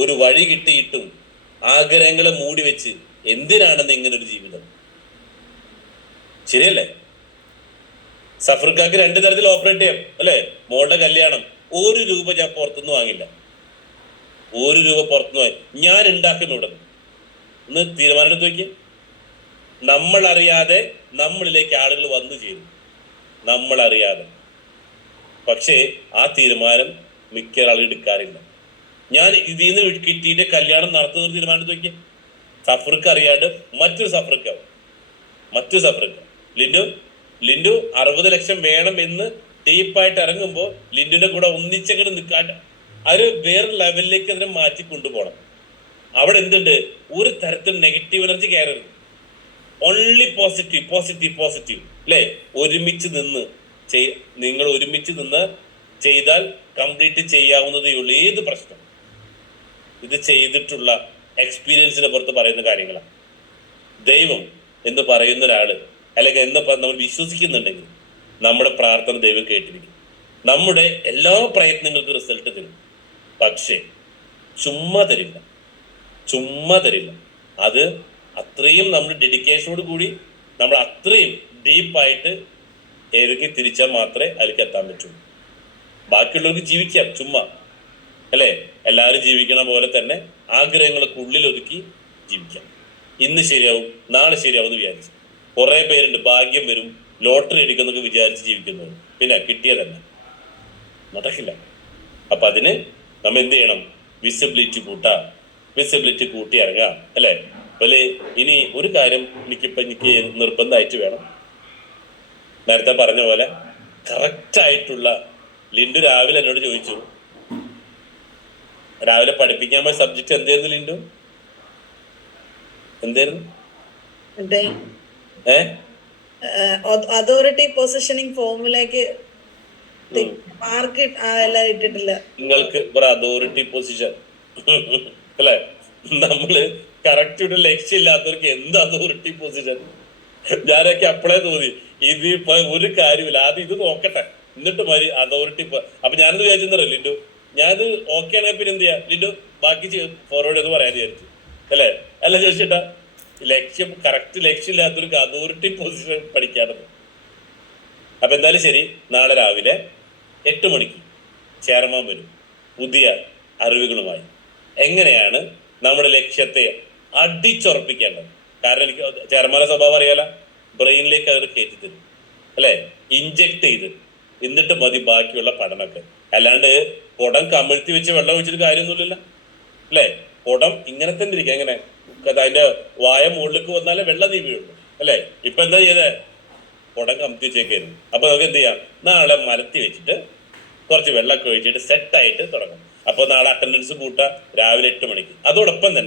ഒരു വഴി കിട്ടിയിട്ടും ആഗ്രഹങ്ങളെ മൂടി വെച്ച് എന്തിനാണെന്ന് ഇങ്ങനെ ഒരു ജീവിതം? ശരിയല്ലേ? സഫർക്കാക്ക് രണ്ട് തരത്തിൽ ഓപ്പറേറ്റ് ചെയ്യാം അല്ലേ? മോളുടെ കല്യാണം. ഒരു രൂപ ഞാൻ പുറത്തുനിന്ന് വാങ്ങില്ല. ഒരു രൂപ പുറത്തുനിന്ന് വാങ്ങി ഞാൻ ഉണ്ടാക്കുന്ന ഉടനെ ഒന്ന് തീരുമാനം എടുത്ത് നോക്കി നമ്മൾ അറിയാതെ നമ്മളിലേക്ക് ആളുകൾ വന്നു ചേരും. നമ്മൾ അറിയാതെ പക്ഷേ ആ തീരുമാനം മിക്ക ആളുകൾ എടുക്കാറില്ല. ഞാൻ ഇതിൽ നിന്ന് കിട്ടിയിട്ട് കല്യാണം നടത്തുന്ന ഒരു തീരുമാനം നോക്കിയ. നോക്കി സഫർക്ക് അറിയാണ്ട് മറ്റൊരു സഫർക്ക് മറ്റു സഫർക്ക് ലിൻഡു ലിൻഡു അറുപത് ലക്ഷം വേണം എന്ന് ഡീപ്പായിട്ട് ഇറങ്ങുമ്പോൾ ലിൻഡുവിന്റെ കൂടെ ഒന്നിച്ചങ്ങനെ നിൽക്കാൻ അത് വേറെ ലെവലിലേക്ക് അതിനെ മാറ്റി കൊണ്ടുപോകണം. അവിടെ എന്തുണ്ട്? ഒരു തരത്തിലും നെഗറ്റീവ് എനർജി കയറരുത്. ഓൺലി പോസിറ്റീവ് പോസിറ്റീവ് പോസിറ്റീവ് അല്ലേ ഒരുമിച്ച് നിന്ന് നിങ്ങൾ ഒരുമിച്ച് നിന്ന് ചെയ്താൽ കംപ്ലീറ്റ് ചെയ്യാവുന്നതേ ഉള്ളൂ ഏത് പ്രശ്നം? ഇത് ചെയ്തിട്ടുള്ള എക്സ്പീരിയൻസിനെ പുറത്ത് പറയുന്ന കാര്യങ്ങളാണ്. ദൈവം എന്ന് പറയുന്ന ഒരാൾ അല്ലെങ്കിൽ എന്ന് നമ്മൾ വിശ്വസിക്കുന്നുണ്ടെങ്കിൽ നമ്മുടെ പ്രാർത്ഥന ദൈവം കേട്ടിരിക്കും. നമ്മുടെ എല്ലാ പ്രയത്നങ്ങൾക്കും റിസൾട്ട് തരും. പക്ഷേ ചുമ്മാ തരില്ല. ചുമ്മാ തരില്ല. അത് അത്രയും നമ്മൾ ഡെഡിക്കേഷനോട് കൂടി നമ്മൾ അത്രയും ഡീപ്പായിട്ട് ഏതൊക്കെ തിരിച്ചാൽ മാത്രമേ അതിലേക്ക് എത്താൻ പറ്റുള്ളൂ. ബാക്കിയുള്ളവർക്ക് ജീവിക്കാം ചുമ്മാ. അല്ലേ? എല്ലാവരും ജീവിക്കണ പോലെ തന്നെ ആഗ്രഹങ്ങൾക്ക് ഉള്ളിലൊതുക്കി ജീവിക്കാം. ഇന്ന് ശരിയാവും നാളെ ശരിയാവും എന്ന് വിചാരിച്ചു. കുറെ പേരുണ്ട് ഭാഗ്യം വരും ലോട്ടറി എടുക്കുന്നൊക്കെ വിചാരിച്ച് ജീവിക്കുന്നു പിന്നെ കിട്ടിയതല്ല നടക്കില്ല അപ്പൊ അതിന് നമ്മൾ എന്ത് ചെയ്യണം? വിസിബിലിറ്റി കൂട്ടാം. വിസിബിലിറ്റി കൂട്ടി ഇറങ്ങാം അല്ലെ? അല്ലെ ഇനി ഒരു കാര്യം എനിക്കിപ്പോ എനിക്ക് നിർബന്ധമായിട്ട് വേണം. നേരത്തെ പറഞ്ഞ പോലെ കറക്റ്റ് ആയിട്ടുള്ള ലിൻഡു രാവിലെ എന്നോട് ചോദിച്ചു രാവിലെ പഠിപ്പിക്കാൻ പോയ സബ്ജക്ട് എന്തായിരുന്നു ലിൻഡു? എന്തായിരുന്നു? ഏ? അതോറിറ്റി പൊസിഷനിങ് ഫോമിലേക്ക് മാർക്ക് എല്ലാം ഇട്ടിട്ടില്ല. നിങ്ങൾക്ക് ഒരു അതോറിറ്റി പൊസിഷൻ അല്ലെ? നമ്മൾ കറക്റ്റ് ഒരു ലക്ഷ്യമില്ലാത്തവർക്ക് എന്ത് അതോറിറ്റി പൊസിഷൻ ഞാനൊക്കെ അപ്പോഴേ തോന്നി ഇത് ഒരു കാര്യമില്ല ആദ്യം ഇത് നോക്കട്ടെ. എന്നിട്ട് മതി അതോറിറ്റി അപ്പൊ ഞാനത് വിചാരിച്ചെന്നറിയോ ലിൻഡു? ഞാനത് ഓക്കെ ആണെങ്കിൽ പിന്നെ എന്ത് ചെയ്യാം? ലിൻഡു ബാക്കി ഫോർവേഡ് എന്ന് പറയാൻ വിചാരിച്ചു. അല്ലേ? അല്ല ചോദിച്ചിട്ടാ ലക്ഷ്യം കറക്റ്റ് ലക്ഷ്യമില്ലാത്തവർക്ക് അതോറിറ്റി പൊസിഷൻ പഠിക്കാറുണ്ട് അപ്പൊ എന്തായാലും ശരി നാളെ രാവിലെ എട്ട് മണിക്ക് ചെയർമാൻ വരും. പുതിയ അറിവുകളുമായി. എങ്ങനെയാണ് നമ്മുടെ ലക്ഷ്യത്തെ അടിച്ചുറപ്പിക്കേണ്ടത്? കാരണം എനിക്ക് ചെയർമാന്റെ സ്വഭാവം അറിയാലോ. ബ്രെയിനിലേക്ക് അവർ കയറ്റി തരും. അല്ലെ? ഇഞ്ചക്ട് ചെയ്ത് എന്നിട്ട് മതി ബാക്കിയുള്ള പഠനമൊക്കെ. അല്ലാണ്ട് കുടം കമിഴ്ത്തി വെച്ച് വെള്ളം ഒഴിച്ചിട്ട് കാര്യമൊന്നുമില്ലല്ലോ. അല്ലേ? കുടം ഇങ്ങനെ തന്നെ ഇരിക്കുക എങ്ങനെ? അത് അതിന്റെ വായ മുകളിലേക്ക് വന്നാലേ വെള്ളം നീ വീഴുള്ളൂ അല്ലേ? ഇപ്പൊ എന്താ ചെയ്തേ? കുടം കമിഴ്ത്തി വെച്ചേക്കായിരുന്നു. അപ്പൊ നമുക്ക് എന്ത് ചെയ്യാം? നാളെ മലത്തി വെച്ചിട്ട് കുറച്ച് വെള്ളമൊക്കെ ഒഴിച്ചിട്ട് സെറ്റായിട്ട് തുടങ്ങും. അപ്പൊ നാളെ അറ്റൻഡൻസ് കൂട്ടുക രാവിലെ എട്ട് മണിക്ക്. അതോടൊപ്പം തന്നെ